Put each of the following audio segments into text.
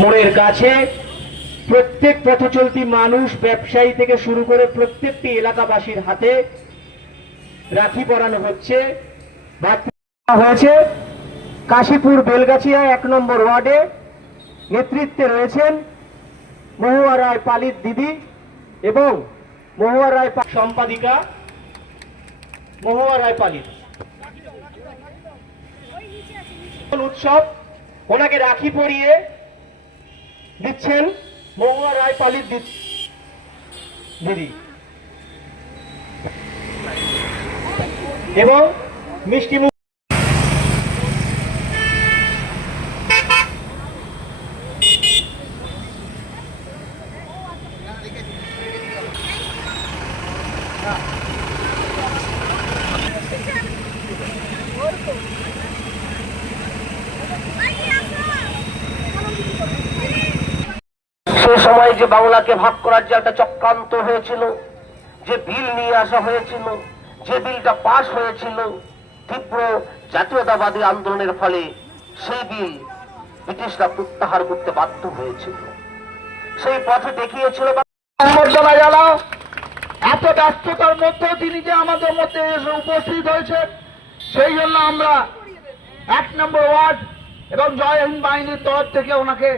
মোড়ের কাছে প্রত্যেক পথচলতি মানুষ ব্যবসায়ী থেকে শুরু করে প্রত্যেকটি এলাকাবাসীর হাতে রাখি পরানো হচ্ছে। হয়েছে। কাশীপুর বেলগাছিয়া এক নম্বর ওয়ার্ডে নেতৃত্বে রয়েছেন মহুয়া রায় পালিত দিদি এবং মহুয়া রায় সম্পাদিকা মহুয়া রায় পালিত। উৎসব, ওনাকে রাখি পরিয়ে দিচ্ছেন মহুয়া রায় পালিত দি- দিদি। এবং মিষ্টি মুখ সে সময় যে বাংলাকে ভাগ করার যে একটা চক্রান্ত হয়েছিল, যে বিল নিয়ে আসা হয়েছিল, যে বিলটা পাশ হয়েছিল, তীব্র জাতীয়তাবাদী আন্দোলনের ফলে সেই বিল ব্রিটিশরা প্রত্যাহার করতে বাধ্য হয়েছিল। সেই পথে দেখিয়েছিল এত ব্যস্ততার মধ্যেও তিনি যে আমাদের মধ্যে এসে উপস্থিত হয়েছেন, সেই জন্য আমরা এক নম্বর ওয়ার্ড এবং জয় হিন্দ বাহিনীর তরফ থেকে ওনাকে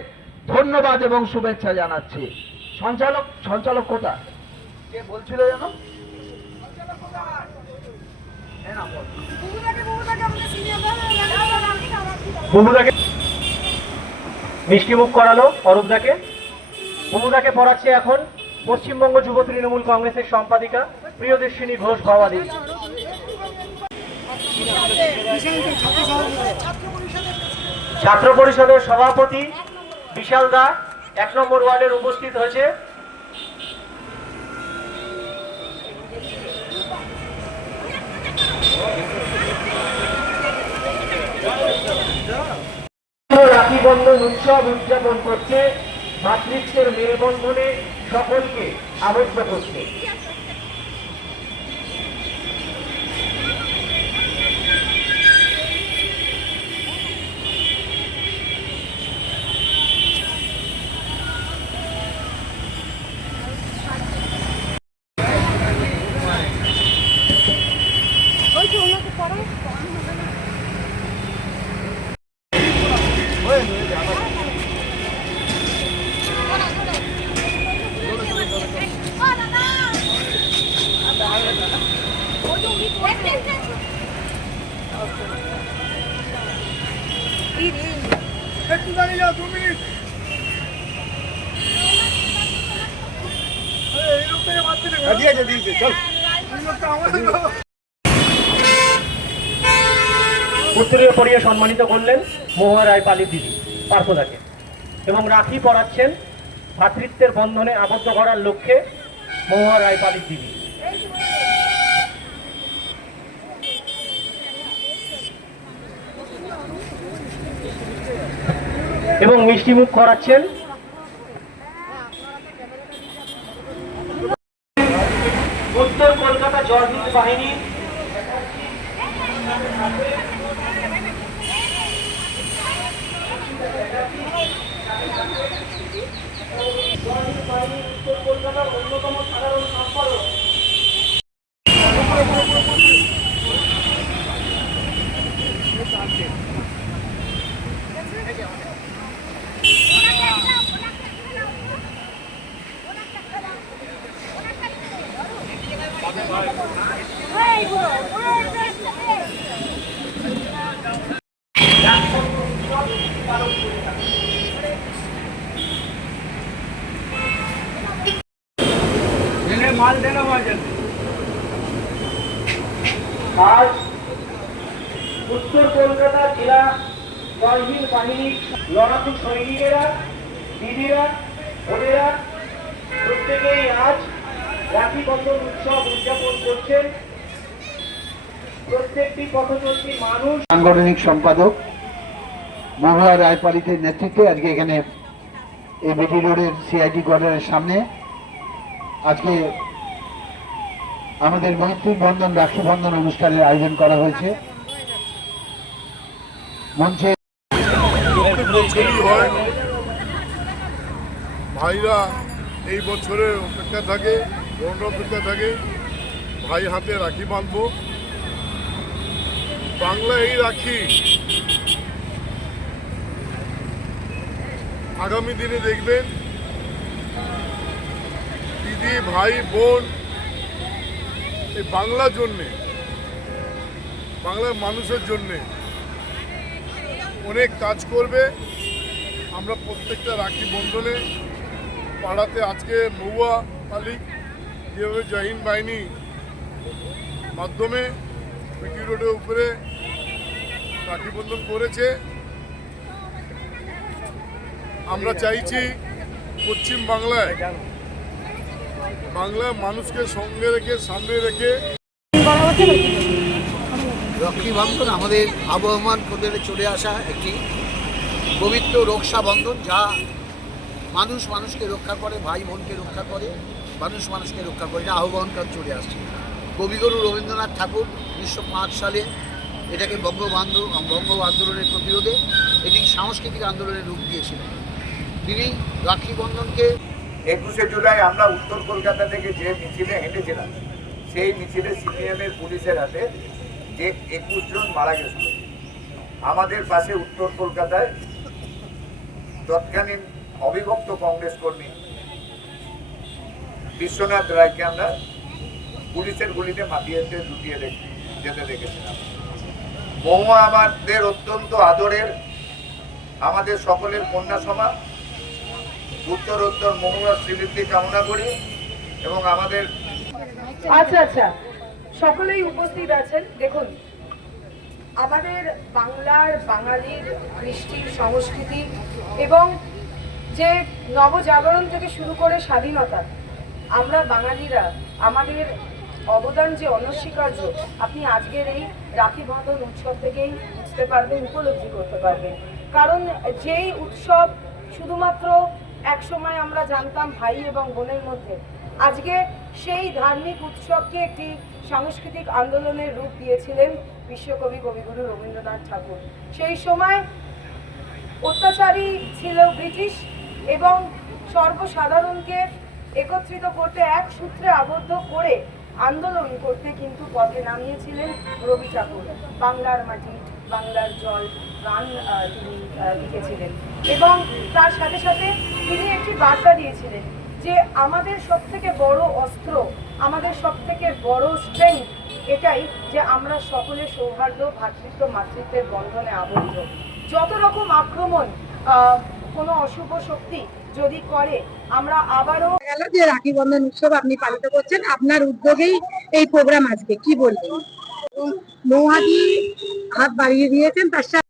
ধন্যবাদ এবং শুভেচ্ছা জানাচ্ছি। সঞ্চালক সঞ্চালক কোথা কে বলছিল যেন? বহুদাকে মিষ্টি মুখ করালো অরূপদাকে। বহুদাকে পড়াচ্ছে এখন পশ্চিমবঙ্গ যুব তৃণমূল কংগ্রেসের সম্পাদিকা প্রিয়দর্শিনী ঘোষ ভাবাদি ছাত্র পরিষদের সভাপতি বিশাল দা এক নম্বর ওয়ার্ডের উপস্থিত হয়েছে। রাখি বন্ধন উৎসব উদযাপন করছে মাতৃত্বের মেলবন্ধনে সকলকে আবদ্ধ করছে। উত্তরীয় পরিয়ে সম্মানিত করলেন মহুয়া রায় পালি দিদি পার্থদাকে এবং রাখি পড়াচ্ছেন ভ্রাতৃত্বের বন্ধনে আবদ্ধ করার লক্ষ্যে মহুয়া রায় পালি দিদি। এবং মিষ্টি মুখ করাচ্ছেন উত্তর কলকাতা জয়হিন্দ বাহিনী। অন্যতম সাধারণ সম্পাদক আজ উত্তর কলকাতা জেলা জয়হীন বাহিনীর লড়াকু সৈনিকেরা, দিদিরা, বোনেরা, প্রত্যেকেই আজ রাখি বন্ধন উৎসব উদযাপন করছেন। সাংগঠনিক সম্পাদক মহুয়া রায়পালিতের নেতৃত্বে আজকে এখানে এবিটি রোডের সিআইটি কোয়ার্টারের সামনে আজকে আমাদের মৈত্রী বন্ধন রাখি বন্ধন অনুষ্ঠানের আয়োজন করা হয়েছে। মঞ্চে ভাইরা এই বছরে অপেক্ষা থাকে বোনরা অপেক্ষা থাকে, ভাই হাতে রাখি বাঁধবো। বাংলা এই রাখি। আগামী দিনে দেখবেন, দিদি, ভাই, বোন এই বাংলার জন্যে, বাংলার মানুষের জন্যে অনেক কাজ করবে। আমরা প্রত্যেকটা রাখি বন্ধনে। পাড়াতে আজকে মহুয়া মালিক যেভাবে জহিন বাহিনী মাধ্যমে পিটি রোডের উপরে রাখি বন্ধন করেছে। আমরা চাইছি পশ্চিম বাংলায় বাংলার মানুষকে সঙ্গে রেখে, সামনে রেখে। রক্ষী বন্ধন আমাদের আবহমান প্রদেশে চলে আসা একটি পবিত্র রক্ষা বন্ধন যা মানুষ মানুষকে রক্ষা করে, ভাই বোনকে রক্ষা করে, মানুষ মানুষকে রক্ষা করে। এটা আহ্বানকার চলে আসছে। কবিগুরু রবীন্দ্রনাথ ঠাকুর উনিশশো পাঁচ সালে এটাকে বঙ্গবন্ধু বঙ্গ আন্দোলনের প্রতিরোধে এটি সাংস্কৃতিক আন্দোলনের রূপ দিয়েছিলেন। তিনি রাখি বন্ধনকে একুশে জুলাই আমরা উত্তর কলকাতা থেকে যে মিছিলে হেঁটেছিলাম, সেই মিছিলে সিপিএমের পুলিশের হাতে যে একুশ জন মারা গেছিল। আমাদের পাশে উত্তর কলকাতায় তৎকালীন অবিভক্ত কংগ্রেস কর্মী বিশ্বনাথ রায়কে আমরা পুলিশের গুলিতে মাতিয়ে লুটিয়ে দেখ- যেতে দেখেছিলাম। মহুয়া আমাদের অত্যন্ত আদরের, আমাদের সকলের কন্যা সমাজ উত্তর উত্তর মহুয়ার শ্রীবৃদ্ধি কামনা করি এবং আমাদের আচ্ছা আচ্ছা। সকলেই উপস্থিত আছেন। দেখুন, আমাদের বাংলার বাঙালির কৃষ্টি সংস্কৃতি এবং যে নবজাগরণ থেকে শুরু করে স্বাধীনতা, আমরা বাঙালিরা, আমাদের অবদান যে অনস্বীকার্য, আপনি আজকের এই রাখি বাঁধন উৎসব থেকেই বুঝতে পারবেন, উপলব্ধি করতে পারবেন। কারণ যেই উৎসব শুধুমাত্র এক সময় আমরা জানতাম ভাই এবং বোনের মধ্যে। আজকে সেই ধার্মিক উৎসবকে একটি সাংস্কৃতিক আন্দোলনের রূপ দিয়েছিলেন বিশ্বকবি কবিগুরু রবীন্দ্রনাথ ঠাকুর। সেই সময় অত্যাচারী ছিল ব্রিটিশ এবং সর্বসাধারণকে একত্রিত করতে এক সূত্রে আবদ্ধ করে আন্দোলন করতে কিন্তু পথে নামিয়েছিলেন রবি ঠাকুর। বাংলার মাটি, বাংলার জল গান তিনি লিখেছিলেন। এবং তার সাথে সাথে তিনি একটি বার্তা দিয়েছিলেন যে আমাদের সব থেকে বড় অস্ত্র আমাদের সব থেকে বড় স্ট্রেংথ এটাই যে আমরা সকলে সৌহার্দ্য ভ্রাতৃত্ব মাতৃত্বের বন্ধনে আবদ্ধ। যত রকম আক্রমণ আহ, কোনো অশুভ শক্তি যদি করে আমরা আবারও গেল যে রাখি বন্ধন উৎসব আপনি পালিত করছেন আপনার উদ্যোগেই এই প্রোগ্রাম আজকে। কি বলবেন? মৌহাদি হাত বাড়িয়ে দিয়েছেন তার সাথে